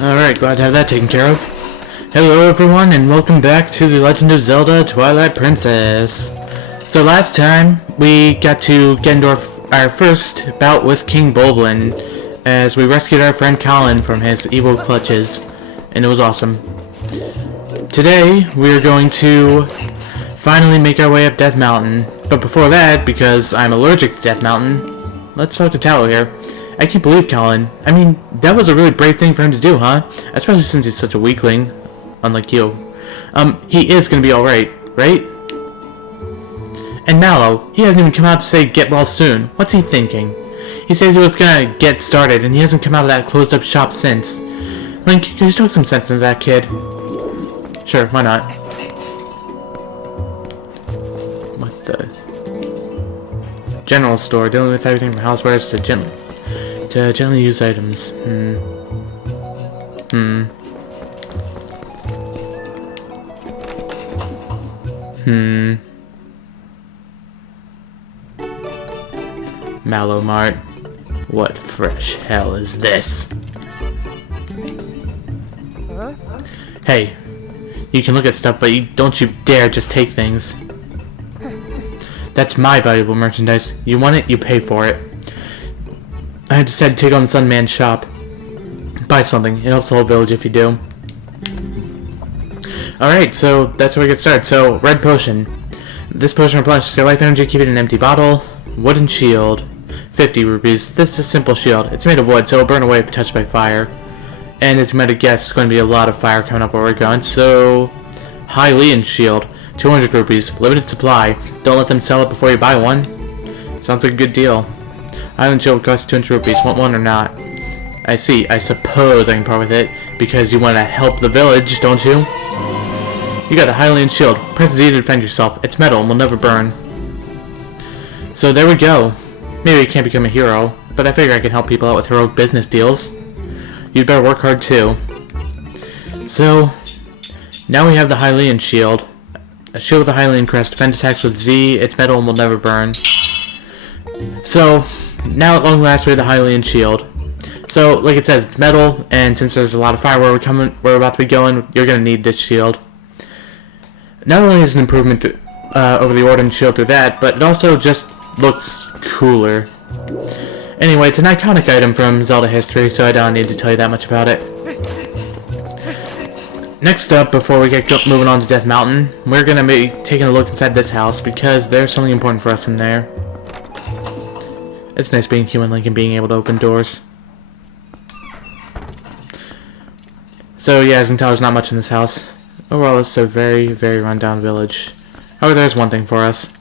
Alright, glad to have that taken care of. Hello everyone, and welcome back to The Legend of Zelda Twilight Princess. So last time, we got to get into our first bout with King Bulblin, as we rescued our friend Colin from his evil clutches, and it was awesome. Today, we are going to finally make our way up Death Mountain, but before that, because I'm allergic to Death Mountain, let's talk to Tallow here. I can't believe Colin. I mean, that was a really brave thing for him to do, huh? Especially since he's such a weakling, unlike you. He is gonna be alright, right? And Mallow, he hasn't even come out to say get well soon. What's he thinking? He said he was gonna get started, and he hasn't come out of that closed-up shop since. Link, can you talk some sense into that kid? Sure, why not? What the? General store, dealing with everything from housewares to gently used items. Mallow Mart. What fresh hell is this? Hey, you can look at stuff, but don't you dare just take things. That's my valuable merchandise. You want it, you pay for it. I decided to take on the Sun Man's shop. Buy something. It helps the whole village if you do. Alright, so that's where we get started. So, red potion. This potion replenishes your life energy, keep it in an empty bottle. Wooden shield. 50 rupees. This is a simple shield. It's made of wood, so it'll burn away if touched by fire. And as you might have guessed, there's going to be a lot of fire coming up where we're going. So, Hylian shield. 200 rupees. Limited supply. Don't let them sell it before you buy one. Sounds like a good deal. Island shield costs 200 rupees. Want one or not? I see. I suppose I can part with it because you want to help the village, don't you? You got a Hylian shield. Press Z to defend yourself. It's metal and will never burn. So there we go. Maybe I can't become a hero, but I figure I can help people out with heroic business deals. You'd better work hard too. So now we have the Hylian shield. A shield with a Hylian crest. Defend attacks with Z. It's metal and will never burn. So now at long last we have the Hylian shield. So like it says, it's metal, and since there's a lot of fire where we're about to be going, you're gonna need this shield. Not only is it an improvement over the Ordnance shield through that, but it also just looks cooler. Anyway, it's an iconic item from Zelda history, so I don't need to tell you that much about it. Next up, before we get moving on to Death Mountain, we're gonna be taking a look inside this house because there's something important for us in there. It's nice being human Link and being able to open doors. So yeah, as you can tell, there's not much in this house. Overall, it's a very, very rundown village. However, there's one thing for us.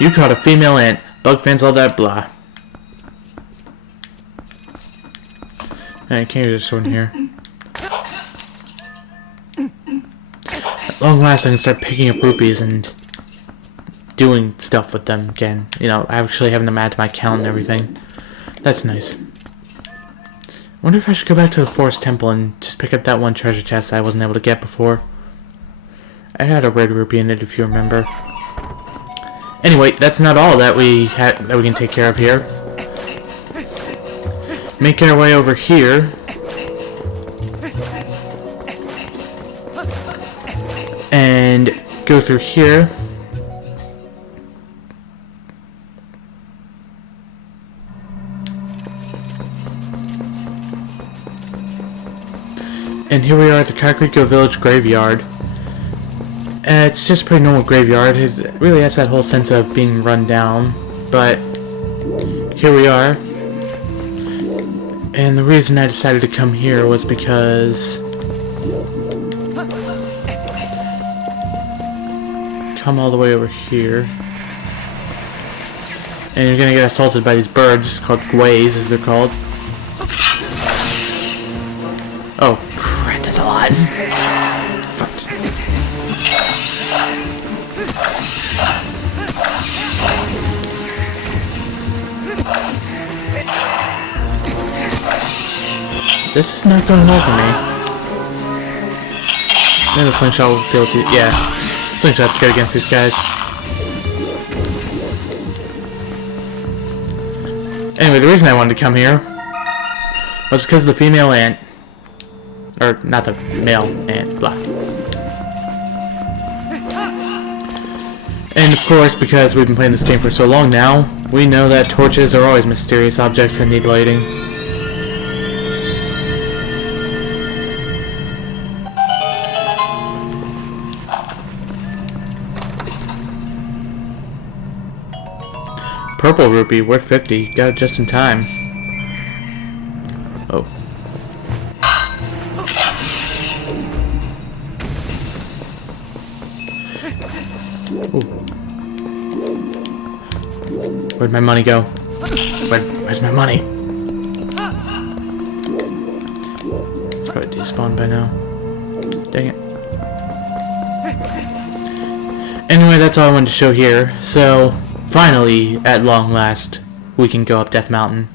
You caught a female ant. Bug fans, all that blah. Alright, can't use a sword in here. At long last, I can start picking up rupees and doing stuff with them again. You know, actually having them add to my account and everything. That's nice. I wonder if I should go back to the Forest Temple and just pick up that one treasure chest that I wasn't able to get before. I had a red rupee in it, if you remember. Anyway, that's not all that we can take care of here. Make our way over here. And go through here. And here we are at the Kakariko Village Graveyard. It's just a pretty normal graveyard. It really has that whole sense of being run down. But here we are. And the reason I decided to come here was because... Come all the way over here. And you're gonna get assaulted by these birds called gways, as they're called. Oh, crap, that's a lot. This is not going well for me. Maybe the slingshot will deal with you. Yeah, slingshot's good against these guys. Anyway, the reason I wanted to come here was because of the female ant. or not the male, and blah. And of course, because we've been playing this game for so long now, we know that torches are always mysterious objects that need lighting. Purple rupee, worth 50. Got it just in time. Oh. Ooh. Where'd my money go? Where's my money? It's probably despawned by now. Dang it. Anyway, that's all I wanted to show here. So, finally, at long last, we can go up Death Mountain.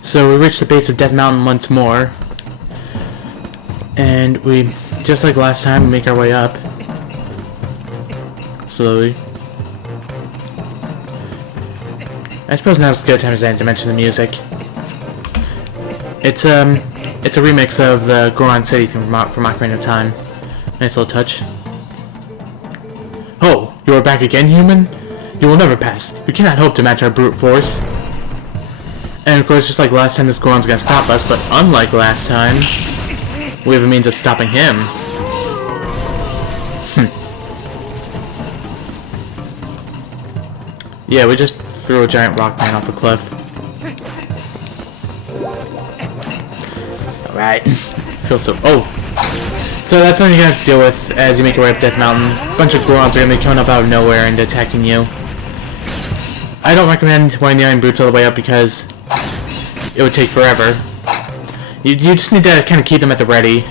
So we reached the base of Death Mountain once more. And we, just like last time, we make our way up. Slowly. I suppose now's as good a time as any to mention the music. It's a remix of the Goron City theme from Ocarina of Time. Nice little touch. Oh, you are back again, human? You will never pass. You cannot hope to match our brute force. And of course, just like last time, this Goron's gonna stop us, but unlike last time, we have a means of stopping him. Yeah, we just threw a giant rock man off a cliff. Alright. Feel so... Oh! So that's what you're gonna have to deal with as you make your way up Death Mountain. A bunch of Gorons are gonna be coming up out of nowhere and attacking you. I don't recommend wearing the Iron Boots all the way up because it would take forever. You just need to kind of keep them at the ready.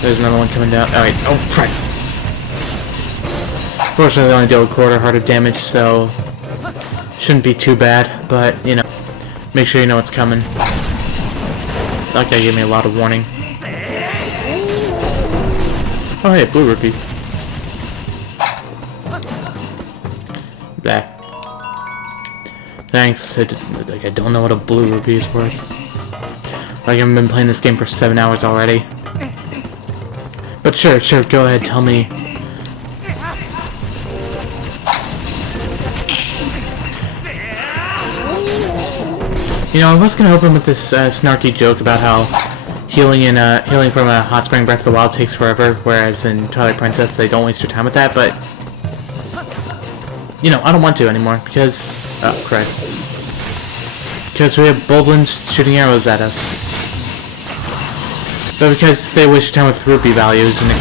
There's another one coming down. Alright. Oh, crap. Fortunately, they only deal a quarter heart of damage, so shouldn't be too bad, but, you know, make sure you know what's coming. That guy gave me a lot of warning. Oh, hey, blue rupee. Blah. Thanks. I don't know what a blue rupee is worth. Like, I've been playing this game for 7 hours already. But sure, go ahead, tell me. You know, I was gonna open with this snarky joke about how healing from a hot spring Breath of the Wild takes forever, whereas in Twilight Princess they don't waste your time with that. But you know, I don't want to anymore because because we have Bulblins shooting arrows at us. But because they waste your time with rupee values and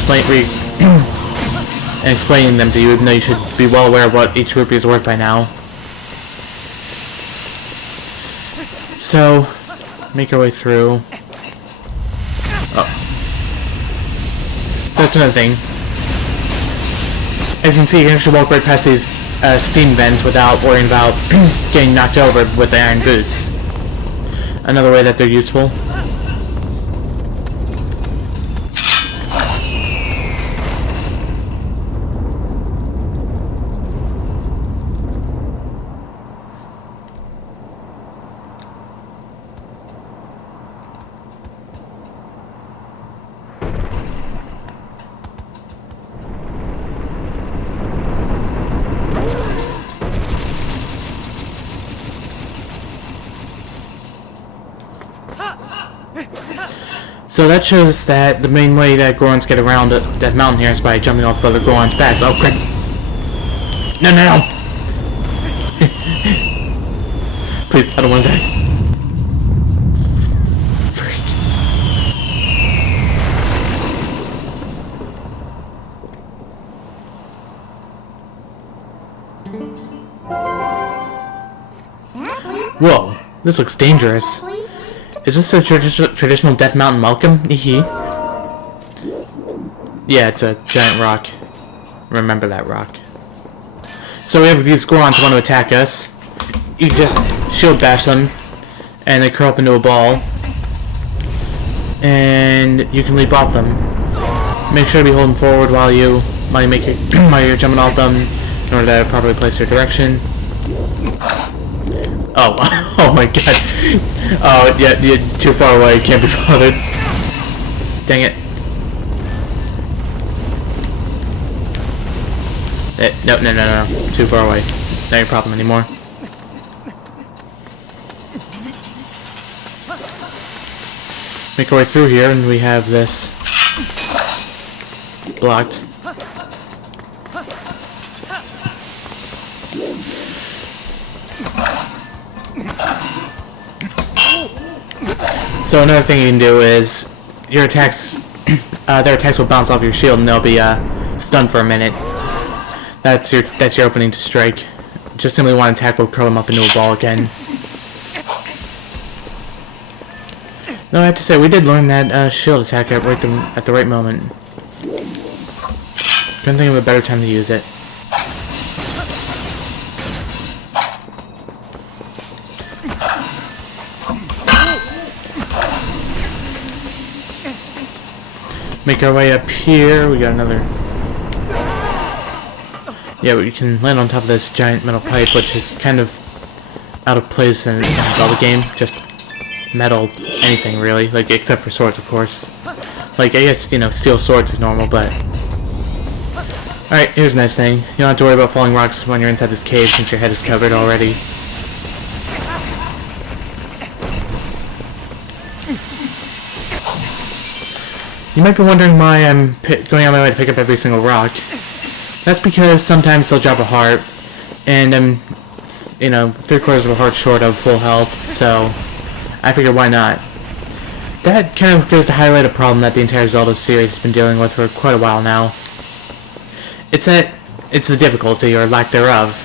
explaining them to you, even though you should be well aware of what each rupee is worth by now. So, make our way through. Oh. So that's another thing. As you can see, you can actually walk right past these steam vents without worrying about getting knocked over with the Iron Boots. Another way that they're useful. So that shows that the main way that Gorons get around Death Mountain here is by jumping off other Gorons' backs. Oh crap! No! Please, I don't want to die. Freak. Whoa, this looks dangerous. Is this a traditional Death Mountain welcome? Yeah, it's a giant rock. Remember that rock. So we have these Gorons want to attack us. You just shield bash them, and they curl up into a ball. And you can leap off them. Make sure to be holding forward while you're jumping off them in order to properly place your direction. Oh, oh my god. Oh, yeah, you're too far away. Can't be bothered. Dang it. No. Too far away. Not your problem anymore. Make our way through here, and we have this blocked. So another thing you can do is your attacks, their attacks will bounce off your shield, and they'll be stunned for a minute. That's your opening to strike. Just simply one attack will curl them up into a ball again. No, I have to say, we did learn that shield attack at the right moment. Couldn't think of a better time to use it. Make our way up here. We got another. Yeah, we can land on top of this giant metal pipe, which is kind of out of place in the Zelda game. Just metal, anything really, like except for swords, of course. Like I guess steel swords is normal, but. All right, here's a nice thing. You don't have to worry about falling rocks when you're inside this cave, since your head is covered already. You might be wondering why I'm going on my way to pick up every single rock. That's because sometimes they'll drop a heart, and I'm, 3/4 of a heart short of full health, so I figured why not. That kind of goes to highlight a problem that the entire Zelda series has been dealing with for quite a while now. It's the difficulty, or lack thereof.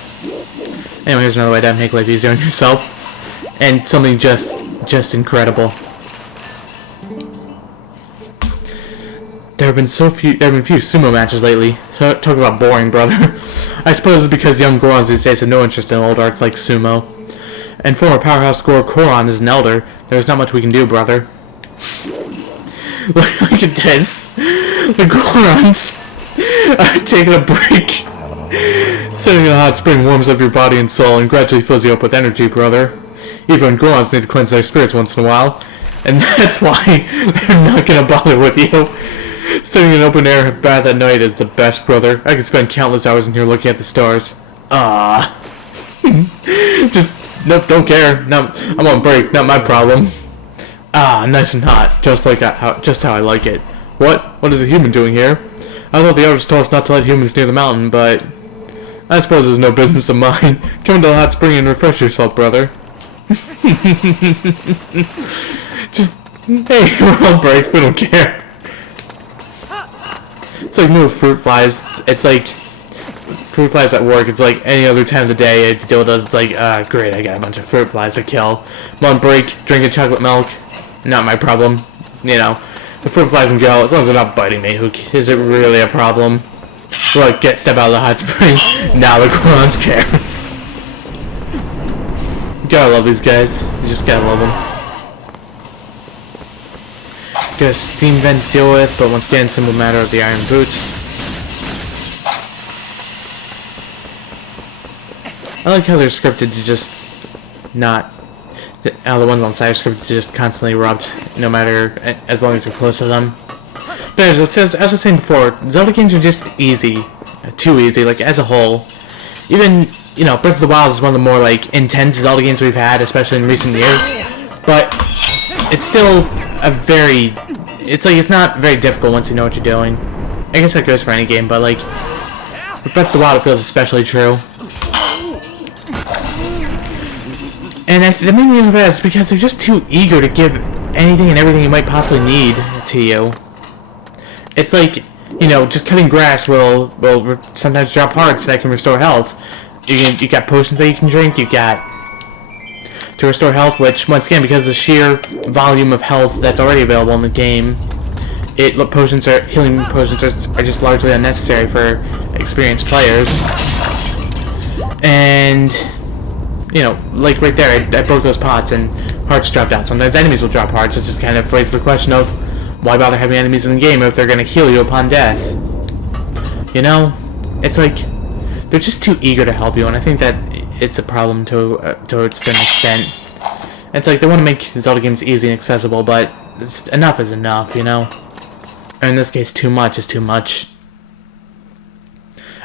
Anyway, here's another way to make life easier on yourself, and something just incredible. There have been few sumo matches lately. So talk about boring, brother. I suppose it's because young Gorons these days have no interest in old arts like sumo. And former powerhouse scorer Koron is an elder. There's not much we can do, brother. Look at this. The Gorons are taking a break. Sitting in a hot spring warms up your body and soul and gradually fills you up with energy, brother. Even Gorons need to cleanse their spirits once in a while. And that's why they're not gonna bother with you. Sitting in an open air bath at night is the best, brother. I could spend countless hours in here looking at the stars. Nope, don't care. No, I'm on break, not my problem. Nice and hot, just how I like it. What is a human doing here? I thought the elders told us not to let humans near the mountain, but I suppose it's no business of mine. Come into the hot spring and refresh yourself, brother. Hey, we're on break, we don't care. It's like new fruit flies. It's like fruit flies at work. It's like any other time of the day I have to deal with those. It's like, great, I got a bunch of fruit flies to kill. I'm on break, drinking chocolate milk. Not my problem. The fruit flies can go. As long as they're not biting me, is it really a problem? Look, step out of the hot spring. Now the Gorons care. You gotta love these guys. You just gotta love them. Got a steam vent to deal with, but once again, simple matter of the iron boots. I like how they're scripted to just not. How the ones on side are scripted to just constantly erupt, no matter, as long as you're close to them. But as I was saying before, Zelda games are just easy. Too easy, like, as a whole. Even, Breath of the Wild is one of the more, intense Zelda games we've had, especially in recent years. But it's still it's not very difficult once you know what you're doing. I guess that goes for any game, but with Breath of the Wild it feels especially true. And the main reason for that is because they're just too eager to give anything and everything you might possibly need to you. It's like, just cutting grass will sometimes drop hearts that can restore health. You got potions that you can drink, you got to restore health, which, once again, because of the sheer volume of health that's already available in the game, healing potions are just largely unnecessary for experienced players. And, right there, I broke those pots and hearts dropped out. Sometimes enemies will drop hearts, which just kind of raises the question of, why bother having enemies in the game if they're going to heal you upon death? It's like, they're just too eager to help you, and I think that it's a problem to an extent. It's like they want to make Zelda games easy and accessible, but enough is enough, you know? Or in this case, too much is too much.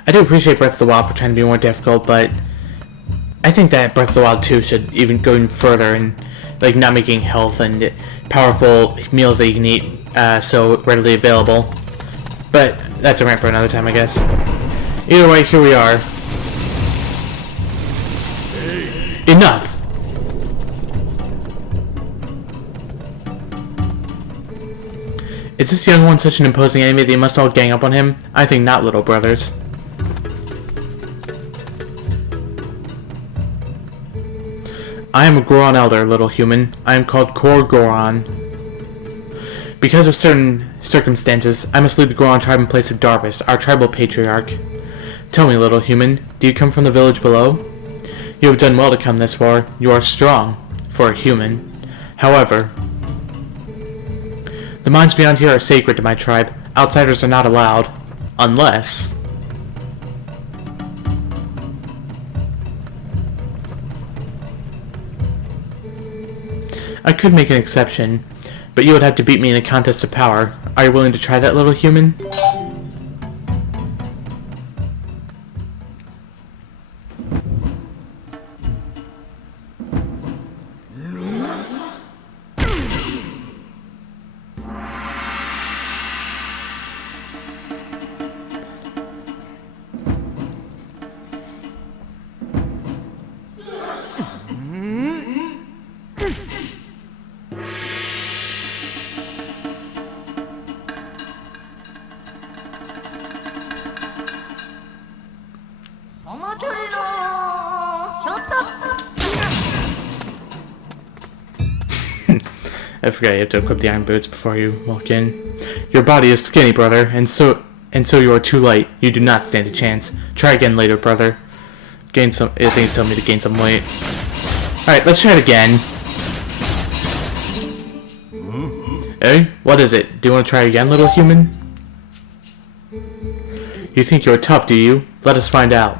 I do appreciate Breath of the Wild for trying to be more difficult, but I think that Breath of the Wild 2 should even go even further and like not making health and powerful meals that you can eat so readily available. But that's a rant for another time, I guess. Either way, here we are. Enough! Is this young one such an imposing enemy that you must all gang up on him? I think not, little brothers. I am a Goron elder, little human. I am called Kor Goron. Because of certain circumstances, I must lead the Goron tribe in place of Darbus, our tribal patriarch. Tell me, little human, do you come from the village below? You have done well to come this far. You are strong, for a human. However, the mines beyond here are sacred to my tribe. Outsiders are not allowed. Unless... I could make an exception, but you would have to beat me in a contest of power. Are you willing to try that, little human? I forgot you have to equip the iron boots before you walk in. Your body is skinny, brother, and so you are too light. You do not stand a chance. Try again later, brother. I think he's telling me to gain some weight. Alright, let's try it again. Hey, what is it? Do you want to try again, little human? You think you're tough, do you? Let us find out.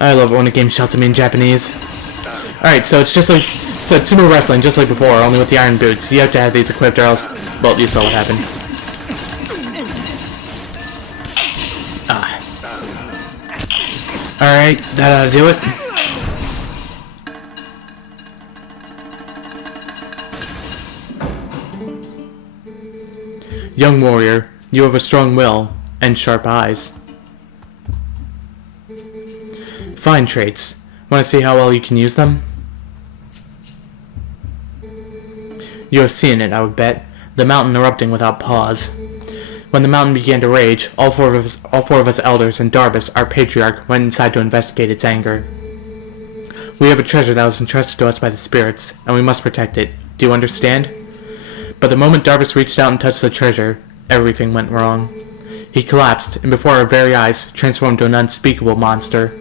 I love it when a game shouts at me in Japanese. Alright, so it's just like... So it's sumo wrestling, just like before, only with the iron boots. You have to have these equipped or else... Well, you saw what happened. Alright, that ought to do it. Young warrior, you have a strong will and sharp eyes. Fine traits. Want to see how well you can use them? You have seen it, I would bet. The mountain erupting without pause. When the mountain began to rage, all four of us elders and Darbus, our patriarch, went inside to investigate its anger. We have a treasure that was entrusted to us by the spirits, and we must protect it. Do you understand? But the moment Darbus reached out and touched the treasure, everything went wrong. He collapsed, and before our very eyes, transformed to an unspeakable monster.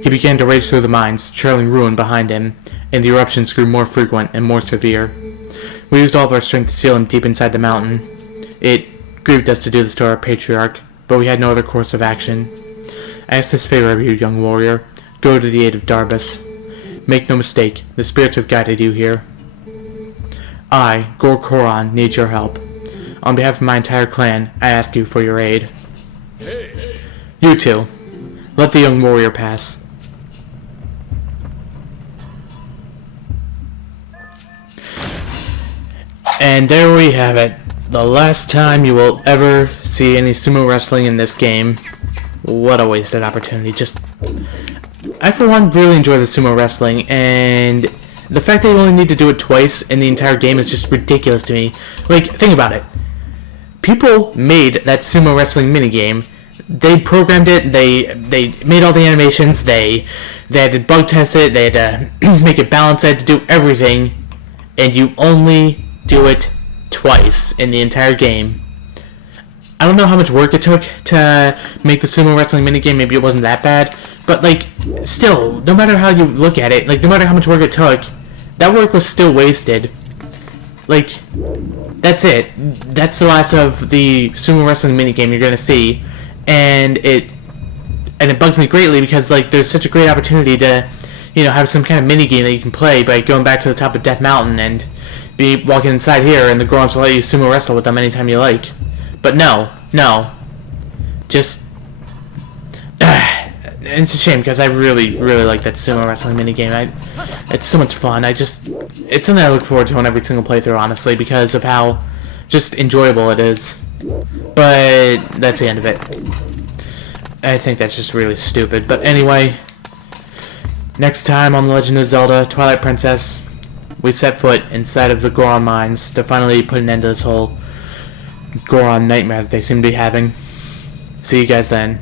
He began to rage through the mines, trailing ruin behind him, and the eruptions grew more frequent and more severe. We used all of our strength to seal him deep inside the mountain. It grieved us to do this to our patriarch, but we had no other course of action. I ask this favor of you, young warrior. Go to the aid of Darbus. Make no mistake, the spirits have guided you here. I, Gor Koron, need your help. On behalf of my entire clan, I ask you for your aid. You two, let the young warrior pass. And there we have it. The last time you will ever see any sumo wrestling in this game. What a wasted opportunity. I for one really enjoy the sumo wrestling, and the fact that you only need to do it twice in the entire game is just ridiculous to me. Like, think about it. People made that sumo wrestling minigame. They programmed it, they made all the animations, they had to bug test it, they had to make it balance, they had to do everything, and you only do it twice in the entire game. I don't know how much work it took to make the sumo wrestling minigame. Maybe it wasn't that bad, but like, still, no matter how you look at it, like no matter how much work it took, that work was still wasted. Like, that's it. That's the last of the sumo wrestling minigame you're gonna see, and it bugs me greatly because like there's such a great opportunity to, you know, have some kind of minigame that you can play by going back to the top of Death Mountain and be walking inside here, and the Gorons will let you sumo wrestle with them anytime you like. But no, just it's a shame because I really like that sumo wrestling minigame. It's so much fun. It's something I look forward to on every single playthrough, honestly, because of how just enjoyable it is. But that's the end of it. I think that's just really stupid. But anyway, next time on The Legend of Zelda Twilight Princess, we set foot inside of the Goron mines to finally put an end to this whole Goron nightmare that they seem to be having. See you guys then.